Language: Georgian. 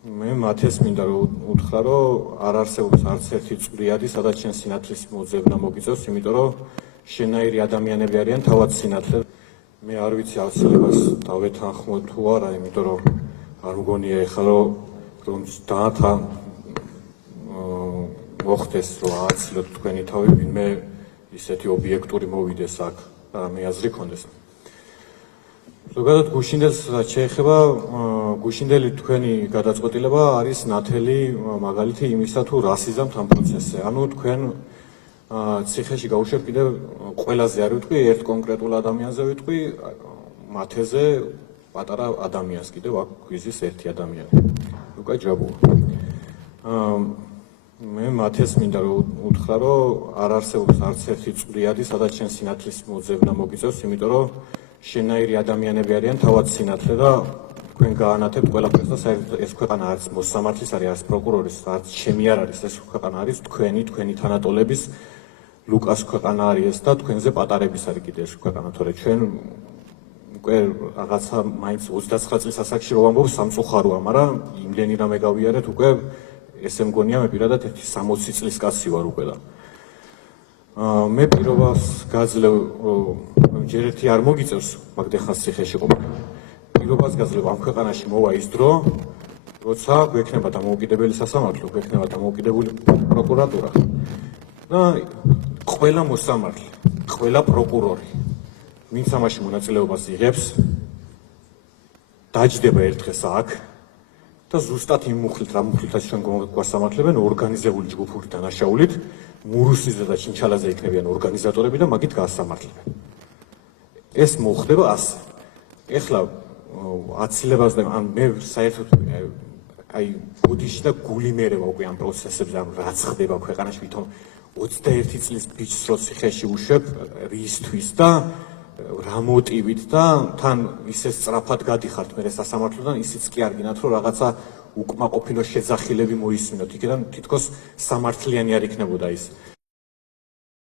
მე მათეს მინდა უთხრა, რომ არ არსებობს არც ერთი წვრიადი, სადაც შენ სინათლის მოძებნა მოგიწევს, იმიტომ რომ შენაირი ადამიანები არიან თავად სინათლე. მე არ ვიცი ავსილებას დავეთანხმო თუ არა, იმიტომ რომ არ მგონია ეხლა რომ დაათა მოხდეს, რომ ააცილოთ თქვენი თავი, ვინმე ისეთი ობიექტური მოვიდეს აქ და რამე აზრი ქონდეს. ზოგადად გუშინდელს რაც შეეხება, გუშინდელი თქვენი გადაწყვეტილება არის ნათელი მაგალითი იმისა, თუ რა სიზამთ ამ პროცესზე. ანუ თქვენ ციხეში გაუშვებთ კიდევ ყველაზე არ ვიტყვი, ერთ კონკრეტულ ადამიანზე ვიტყვი, მათეზე პატარა ადამიანს კიდევ აქ გვიზის ერთი ადამიანი. უკა ჯაბუა. მე მათეს მინდა უთხრა, რომ არ არსებობს არც ერთი წვრიადი, სადაც შენ სინათლის მოძებნა მოგიწევს, იმიტომ რომ შენაირი ადამიანები არიან თავად სინათლე და თქვენ გაანათებთ ყველაფერს და საერთოდ ეს ქვეყანა არც მოსამართლის არის, არც პროკურორის, არც ჩემი არ არის, ეს ქვეყანა არის თქვენი თანატოლების ლუკას ქვეყანა არის ეს და თქვენზე პატარების არის კიდე ეს ქვეყანა, თორე ჩვენ უკვე რაღაცა მაინც 29 წლის ასაკში რო ვამბობ სამწუხაროა, მაგრამ იმდენი რამე გავიარეთ უკვე ესე მგონია მე პირადად 60 წლის კაცი ვარ უკვე და მე პირობას გაძლევ ჯერ ერთი არ მოგიწევს მაგდეხას ციხეში ყოფნა. პირობას გაძლევ ამ ქვეყანაში მოვა ის დრო, როცა გვექნება დამოუკიდებელი სასამართლო, გვექნება დამოუკიდებელი პროკურატურა და ყველა მოსამართლე, ყველა პროკურორი, ვინც ამაში მონაწილეობას იღებს, დაჯდება ერთ დღეს აქ და ზუსტად იმ მუხლით, რა მუხლითაც ჩვენ გვასამართლებენ, ორგანიზებული ჯგუფური დანაშაულით, მურუსიძე და ჩინჩალაძე იქნებიან ორგანიზატორები და მაგით გაასამართლებენ. ეს მოხდება ასე. ეხლა აცილებას და მე საერთოდ აი ბოდიში და გული მერევა უკვე ამ პროცესებზე, ანუ რაც ხდება ქვეყანაში, ვითომ 21 წლის ბიჭს რო ციხეში უშვებ, რისთვის და რა მოტივით და თან ისე სწრაფად გადიხართ მე სასამართლოდან, ისიც კი არ გინათ რომ რაღაცა უკმაყოფილო შეძახილები მოისმინოთ იქიდან, თითქოს სამართლიანი არ იქნებოდა ის.